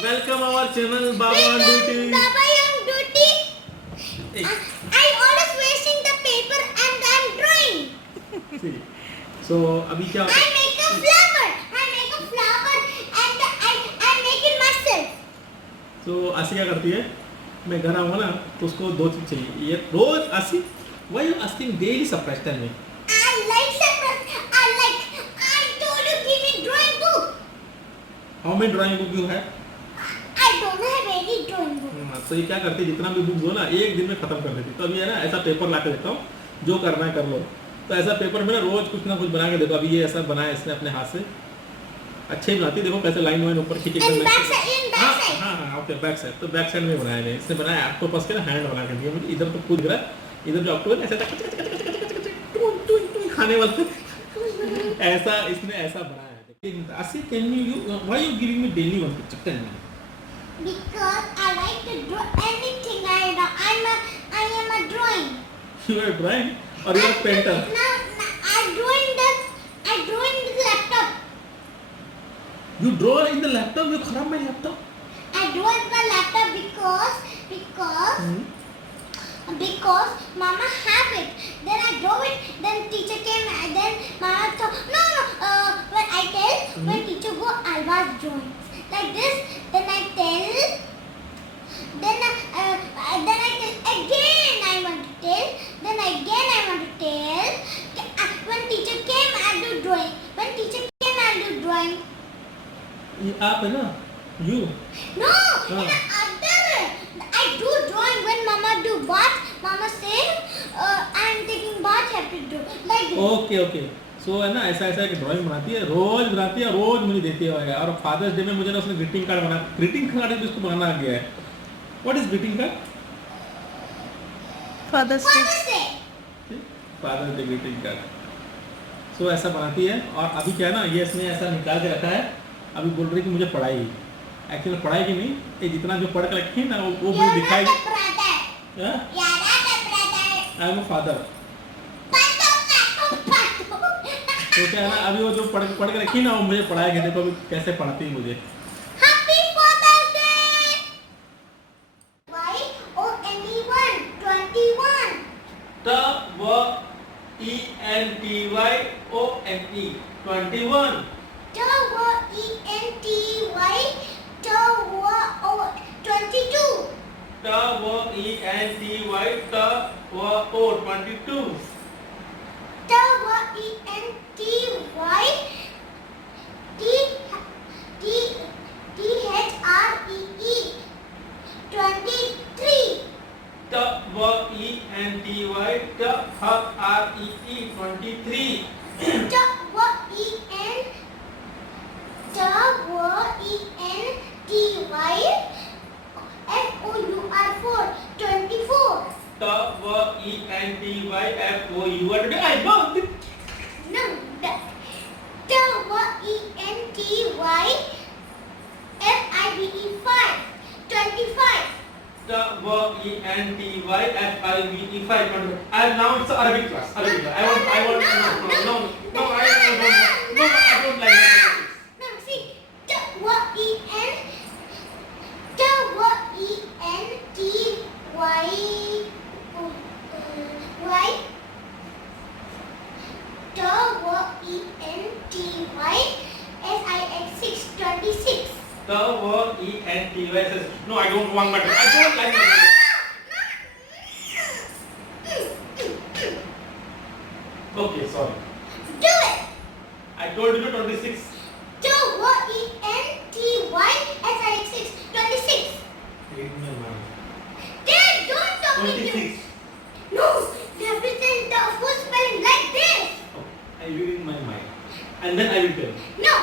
Welcome our channel Baba on duty. Baba on duty. Hey, I always wasting the paper and I'm drawing. see. So अभी क्या I make a flower. I make a flower and I make it myself. So आशी क्या करती है? मैं घर आऊँगा ना तो उसको दो चीज चाहिए. ये रोज आशी, why you asking daily surprise? Tell me. I like surprise. I told you give me drawing book. How many drawing book you have? I don't have any drawing book. तो ये क्या करती है, जितना भी बुक हो ना एक दिन में खत्म कर देती. तो अभी है ना ऐसा पेपर ला के देता हूँ, जो करना है कर लो. तो ऐसा पेपर में ना रोज कुछ ना कुछ बना के देखो. अभी ये ऐसा बनाया इसने अपने हाथ से, अच्छे ही बनाती है. देखो कैसे लाइन वाइन ऊपर खींच In back side. हाँ ओके बैक साइड. तो बैक साइड में बनाया है इसने, बनाया ऑक्टोपस के ना हैंड बना के दिया मुझे. इधर तो खुद गिरा, इधर जो ऑक्टोपस ऐसे खाने वाला ऐसा इसने ऐसा बनाया है. Ashi can you why you giving me daily one picture? Tell me. Because I like to draw anything I know. I am a drawing. You are drawing or you are a painter? Now I draw in the laptop. You draw in the laptop? You खराब my laptop? I draw in the laptop because Mama have it. Then I draw it. Then teacher came. And then Mama told when I tell when teacher go I was drawing like this. Then I tell. Then I tell again. I want to tell. Then again I want to tell. When teacher came I do drawing. When teacher came I do drawing. ये आप है ना? You. No, हाँ. in other I do drawing when Mama do bath. Mama say I am taking bath. Have to do like this. Okay okay. So है ना ऐसा ऐसा एक ड्राइंग बनाती है, रोज बनाती है, रोज मुझे देती है. और फादर्स डे में मुझे ना उसने ग्रीटिंग कार्ड बना, ग्रीटिंग कार्ड भी उसको बनाना आ गया है. What is greeting card? Father's Day. Father's Day. Father's day greeting card. So ऐसा बनाती है. और अभी क्या है ना, ये इसने ऐसा निकाल के रखा है. अभी बोल रही कि मुझे पढ़ाई, एक्चुअली पढ़ाई की नहीं, ये जितना जो पढ़ के रखी है ना वो मुझे दिखाई. You're not a brother. हाँ? You're not a brother. I am a father. Pato. तो क्या है ना, अभी वो जो पढ़ के रखी ना वो मुझे पढ़ाएगी. देखो अभी कैसे पढ़ाती है मुझे. Happy Father's Day. Why? Oh, anyone. 21. TWENTYONE 21. TWENTY. 22. TWENTY 22. THREE 23. TWENTY FOUR 24. TWENTY I know. No, TWENTY FIVE 5 25. TWENTY FIVE 5. And now it's Arabic class. I want I don't like mathematics. No, see, TWENTY 26. TWENTY. No, I don't want mathematics. I don't like mathematics. Okay, sorry. Do it. I told you 26. TWENTY 26. Dad, don't talk me. 26. No, you have to say the full spelling like this. I read in my mind. And then I will tell. No.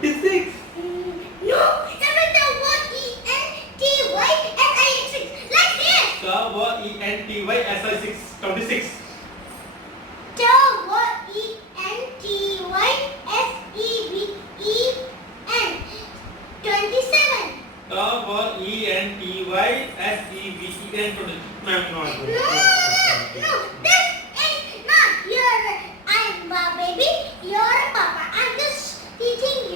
26. No, TWENTY like this. TWENTY 26. TWENTYSEVEN 27. TWENTYSEVEN. No, this is not your. I'm a baby. You're a papa. I'm just teaching you.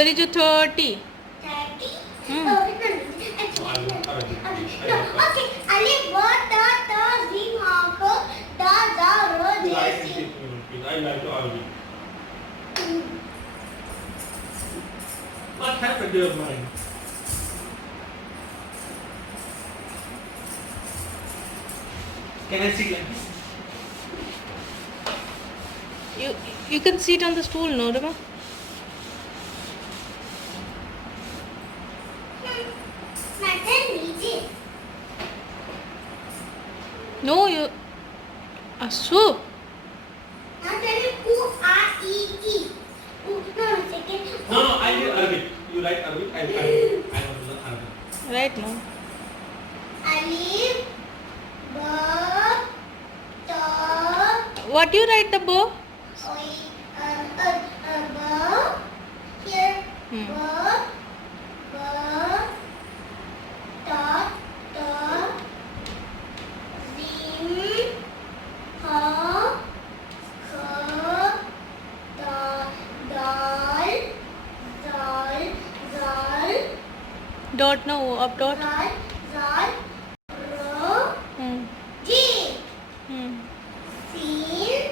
Where is your 30? 30. Hmm. Oh, no. Okay. Alif, ba, ta, zim, ha, kha, da, za, ra, You je, write and sin. teach me one, please. I like to Arabic. What happened to your mind? Can I sit like this? You can sit on the stool, no, Rama? Matan लीजिए. No, you. Asu. Now tell me U, A, E, E. No, second. No, I need Arabic. You write Arabic. I want to learn Arabic. Right now. Alif, ba, ta, What you write the bow? oi, ba, here, Hmm. ba, ta, zim, ha, kha, da, dal, zal, Dot no, up dot. zal, ro, Hmm. ji. Hmm. Sin,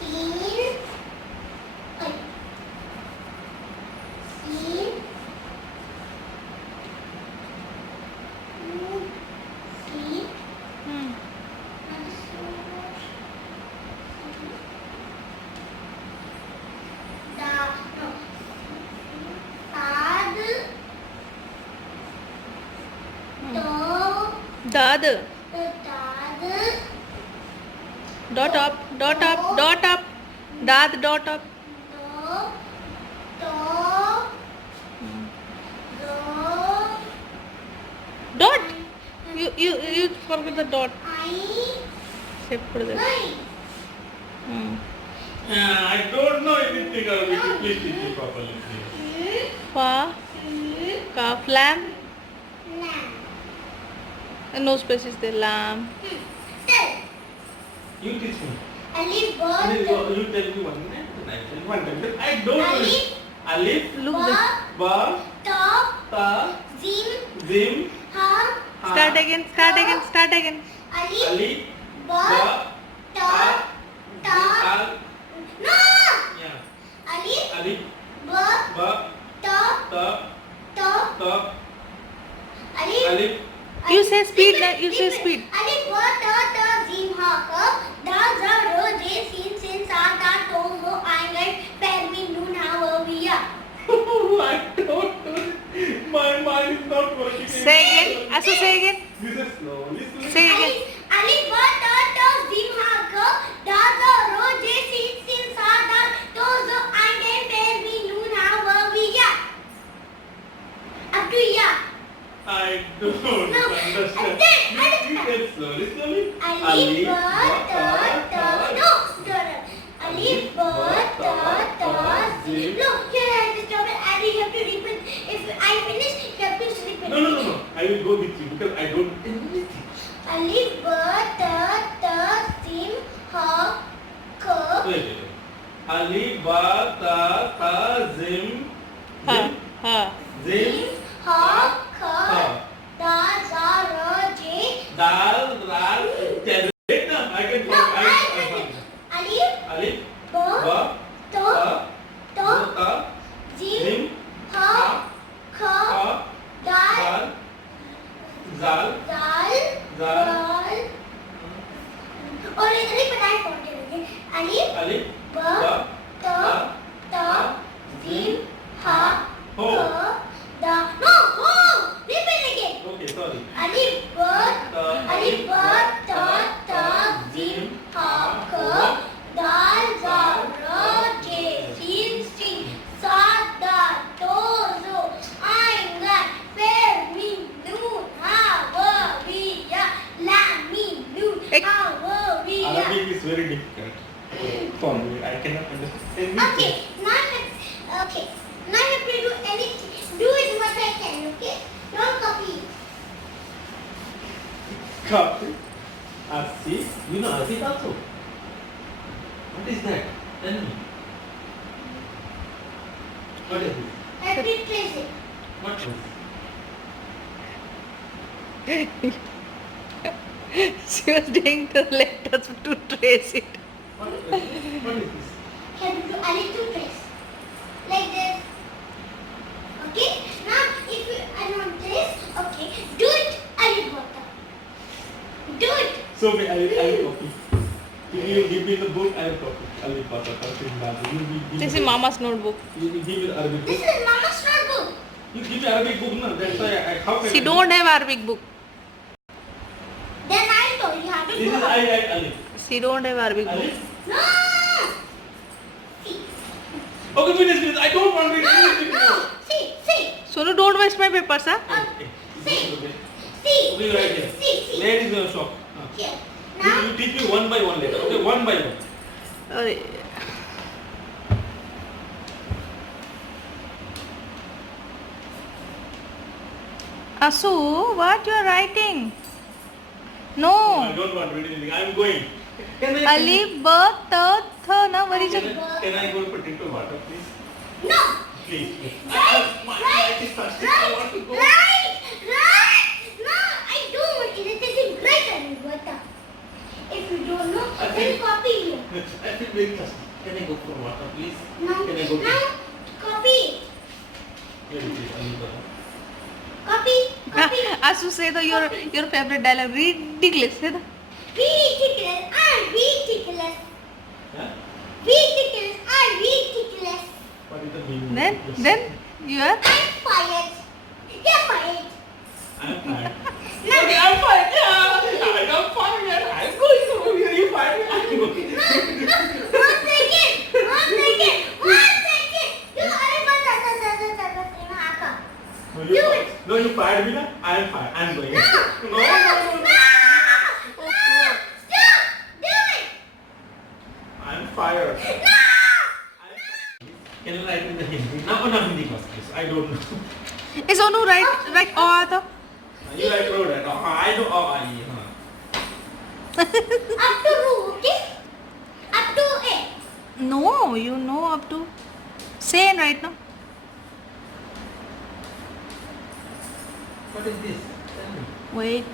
kin, oi, sin, sin, Hmm. da, no, sad, to, Dad. dad, Dot up. Dot up. Dot up. Dad dot up. to, do, Dot. You forget the dot. I, Separate that. nine. Hmm. I don't know anything Arabic. Please teach me properly, please. Fa. Calf. Lamb. Lamb. And no spaces there. Lamb. Tell. You teach me. Alif, ba, You ta, tell me one time. I tell you one time. I don't know. Alif, Alif, Look ba, there. ba, ta, ta, zim, zim, ha, ha. Start again. Start again. Start again. alif, Alif, ba, ba, ta, ta, al. no, Yeah. alif, Alif, ba, ba, ta, ta, ta, ta. alif, Alif, You say speed. Repeat, You say repeat. speed. Alif, ba, ta, zim, ha, kha, da, za, ra, je, sin, sa, ta, to, zo, aingat, per, min, nun, ha, va, vi, ya. I don't know. My mind is not working. Say again. Asu, say again. This is slowly. Say again. Alif, ba, ta, zim, ha, kha, da, za, ra, je, sin, sa, ta, to, zo, aingat, per, min, nun, ha, va, vi, ya. Up to ya. I don't No, understand. then, You tell slowly, slowly. Alif, ba, ta, no, alif, ba, ta, zim. No, here I have to stop it and you have to repeat. If I finish, you have to repeat. No. I will go with you because I don't know anything. Alif, ba, ta, zim, ha, kha, Wait. Alif, ba, ta, zim, Ha. zim, Ha. zim, ha, kha, ha. da, za, ra, je. Dal, ral, tell it na. I can No, Alif, Alif, ba, ba, ta, ta, zim, zim, ha, kha, ha, dal, dal, zal, zal, zal. और इधर ही बनाए पहुंचे लगे अलिफ Alif, ब ba, त त zim ha ho. kha da no ho repeat again Okay, sorry. alif ba ta zim ha kha dal za ra je sin sa da to zo ain ga fe min nun ha va vi ya la min nun ha va vi ya. Arabic is very difficult for me. I cannot understand anything. Okay, now you have to do anything. Do it what I can, okay? Don't copy. Copy. Arsi. You know Arabic also? What is that? Tell me. What is this? Let me trace it. What is She was doing the letters to trace it. What is this? What is this? I need to trace. Like this. Okay? Now, if I want this, okay, do it. I need water. Do it. So I will copy. If you give me the book, I will copy. I will copy. This is Mama's notebook. You give me the Arabic This book. is Mama's notebook. You give me Arabic book, no? That's why how can She I don't have Arabic book. Then I told you how to This do is it. I write Alif. She don't have Arabic book. Alif? No! See. Okay, finish. I don't want to read No, anything no. more. See, see. Sonu, don't waste my papers, huh? Okay. See. Okay. See. Okay, you write here. See, see. Where is your shop? Here. You Now, teach me one by one later. Okay, one by one. Arey. Asu, what you are writing? I No. don't want to read anything. I am going. Can I? Alif, ba, ta, tha, na, where is it? Can I go potato water, please? no. Please. please. Right, My right, mind is thirsty. I want to go. right. No, I don't. It is taking great and water. If you don't know, I then think- copy here. I feel very thirsty. Can I go for water, please? Now, Can I go? now, copy it. Where is it? Alif? Copy, copy. Asu, say your favorite dialogue. Ridiculous. Say the. Ridiculous and ridiculous. Huh? Ridiculous and ridiculous. What is the meaning? Then, of this? then you are. I'm fired. You're fired. I'm fine. No, Okay, I'm fine. Yeah, I'm fine. I'm going over here. You fine? I'm going. no, one second. One second. Do No, Do it. No, you fired me. Na? I'm fine. I'm going. No, no, no, no. stop. Do it. I'm fired. No. Can you write in the Hindi? No, no, Hindi class, please. I don't know. Is Onu right? Right? Oh, the. You write road, right? Oh, I know. Oh, I. Up to who, okay? Up to A. No, you know up to. Say right now. What is this? Tell me. Wait.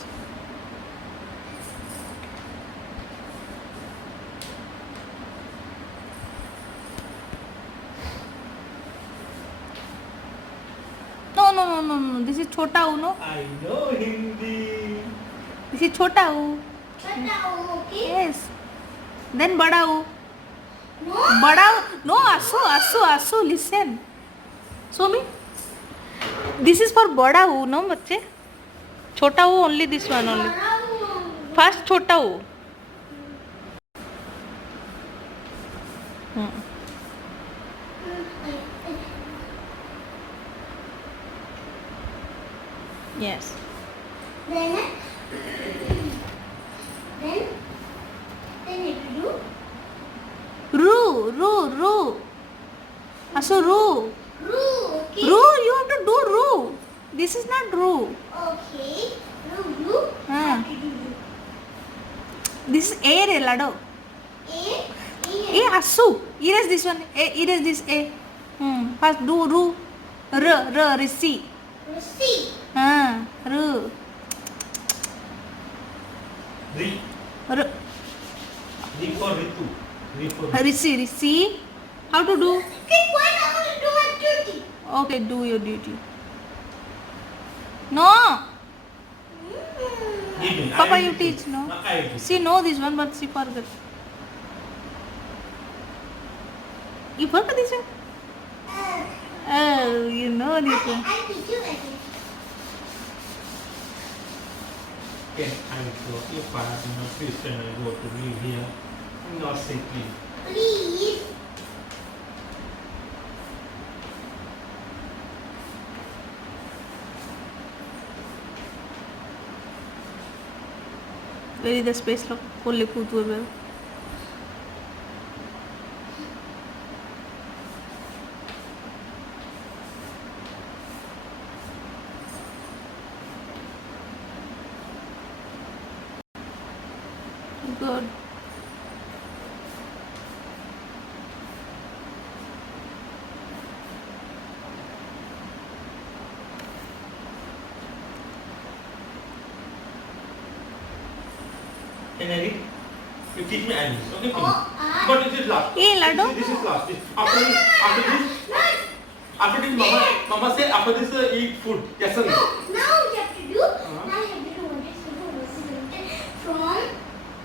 No. This is Chota U, no? I know Hindi. This is Chota U. Shut up, okay? Yes. Then Bada U. No. Bada U. No, Asu, listen. Show me. This is for Bada U, no, bacche? Chota U, only this one only. First Chota U. Yes. Then it do. Ru. Asu, Ru. Okay. Ru, you have to do Ru. This is not Ru. Okay. Ru. Ah. Have to do Ru. This is A, re, lado. A, Asu. Erase this one. Erase this A. First do Ru. Risi. C. Ru. Re. R. Re for Ritu. Re for Risi. How to do? Okay, why not only do my duty? Okay, do your duty. No. Give me. Papa, I will you teach teach, no? I will teach. She know this one, but she forgot. You forgot this one? Oh, you know this one. I teach you again. Yes, I will go. If I have no fish, then I go to live here. Not sick, please. Please. Where is the space lock? Only put over. Good. Can I read? You teach me Irish. Okay, Oh, finish. But this is last. Hey, Lado. This is last. After this, mama say after this eat food. Yes or No, no? now you have to do. Now you have to do what is from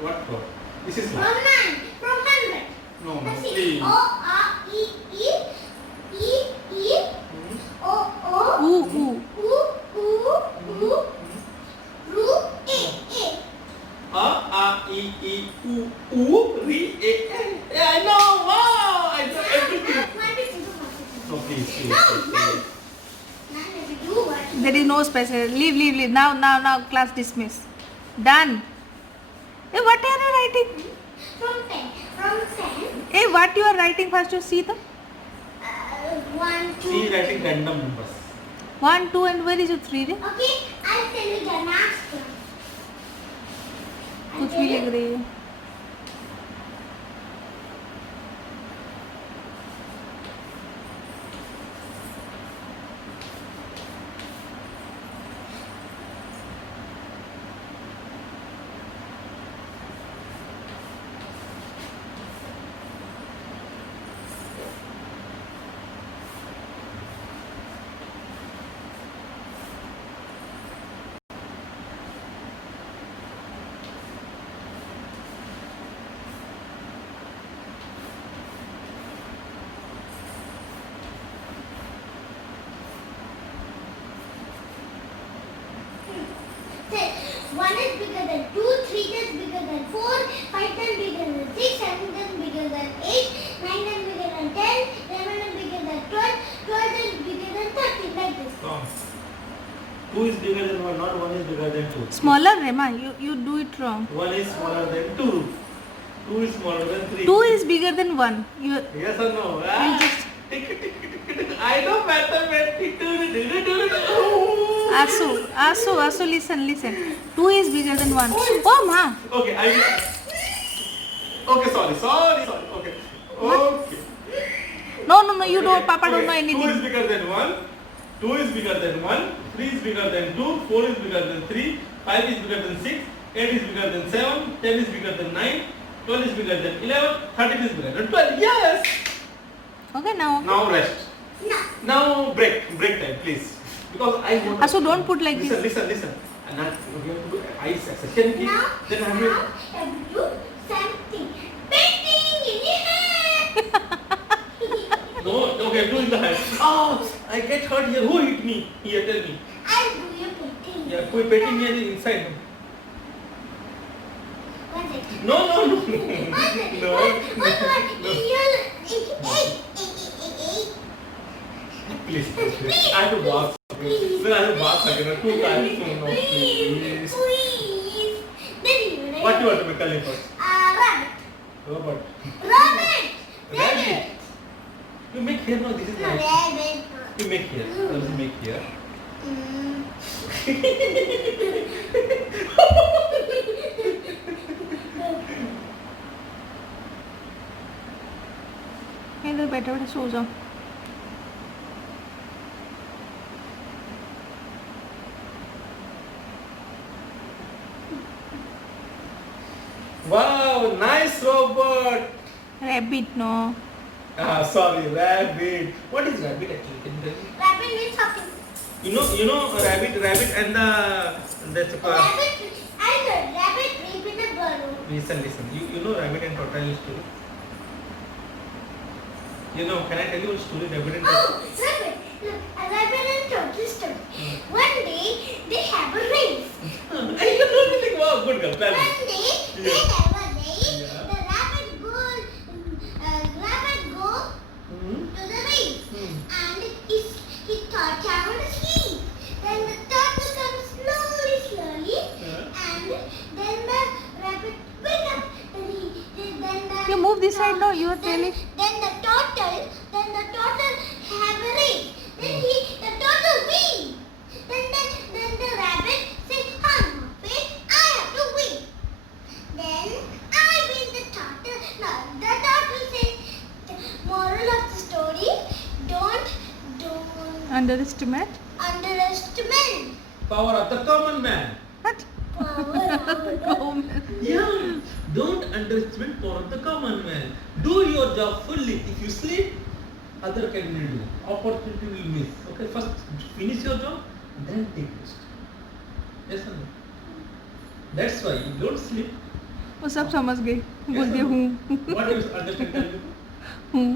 What for? This is from last. 9 from 100. No, no, Let's see. please. O R E E E E O O Ooh, ooh. U U U Ru A A. A E E U Re A. Yeah, I know. Wow, I know everything. No, please, please, No, please, no. please. Now you have to do what? There is no special. Leave. Now, class dismiss. Done. Hey, what are you writing? From 10. From 10. Hey, what you are writing first? You see the 1, 2. See, writing random numbers. 1, 2, and where is your 3? रे? Okay, I'll tell you the next one. I'll कुछ tell भी you. लिख रही है. Say, 1 is bigger than 2, 3 is bigger than 4, 5 is bigger than 6, 7 is bigger than 8, 9 is bigger than 10, 11 is bigger than 12, 12 is bigger than 13, like this. No. 2 is bigger than 1, not 1 is bigger than 2. Smaller, Rema. You do it wrong. 1 is smaller than 2. 2 is smaller than 3. 2 is bigger than 1. You Yes or no? We'll just- I know mathematics. Asu, listen. 2 is bigger than 1. Oh, ma. Okay, okay, sorry. Okay. No, you don't. Papa don't know 2 is anything. bigger than 1. 2 is bigger than 1. 3 is bigger than 2. 4 is bigger than 3. 5 is bigger than 6. 8 is bigger than 7. 10 is bigger than 9. 12 is bigger than 11. 13 is bigger than 12. Yes. Okay, now. Now rest. No. Now break time, please. Because I want. Asu, don't put like this. Listen. And now we have to do eye section. Now, Then have now, you. have to do something. Painting in your hand. No, okay, do in the hand. Oh, I get hurt here. Who hit me? Here, tell me. I'll do your painting. Yeah, who painting me inside? One second. No. One second. No. One. Please. I have to walk. Please. Then I have to walk again. 2 times. No, Please. please. Then you will. What you want to make a leopard? Rabbit. Robot. Rabbit. You make here now. This is No, nice. rabbit. You make here. Let me make here. इधर बैठे सो जाओ. Wow, nice robot. Rabbit, no. Sorry, rabbit. What is rabbit actually? Can you tell me? Rabbit means something. You know rabbit and the Rabbit and the rabbit repeated bird. listen. You know rabbit and tortoise story? You know, can I tell you a story? Rabbit and tortoise. Oh, rabbit. Look, a rabbit and tortoise story. One day they have a race. I don't know anything. Wow, good girl. Tell me. One day they Yeah. have a race. Yeah. The rabbit go to the race, and he thought down the ski. Then the turtle comes slowly, and then the rabbit went up. Then the You move this side, no? You are then, telling. then the turtle have a race. Then the turtle win. Then the rabbit say, I'm not fair, I have to win. Then I win the turtle. Now the turtle says, moral of the story, don't Underestimate. underestimate. Power of the common man. What? Yeah. Don't underestimate power of the common man. Do your job fully. If you sleep, other can do. Opportunity will miss. Okay, first finish your job, then take rest. Yes or no? That's why you don't sleep. वो सब समझ गई बोल दिया हूँ What do you understand? Tell me. हूँ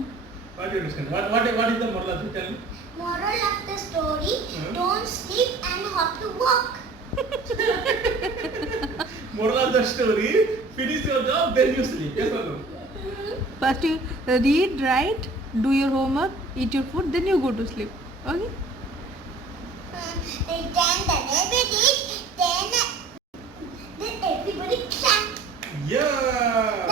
What do you understand? What is the moral of the tell me? Moral of the story: Hmm? don't sleep and hop to walk. Moral of the story: finish your job, then you sleep. Yes or no? First you read right do your homework eat your food then you go to sleep okay Then the baby did, then everybody clapped. Yeah.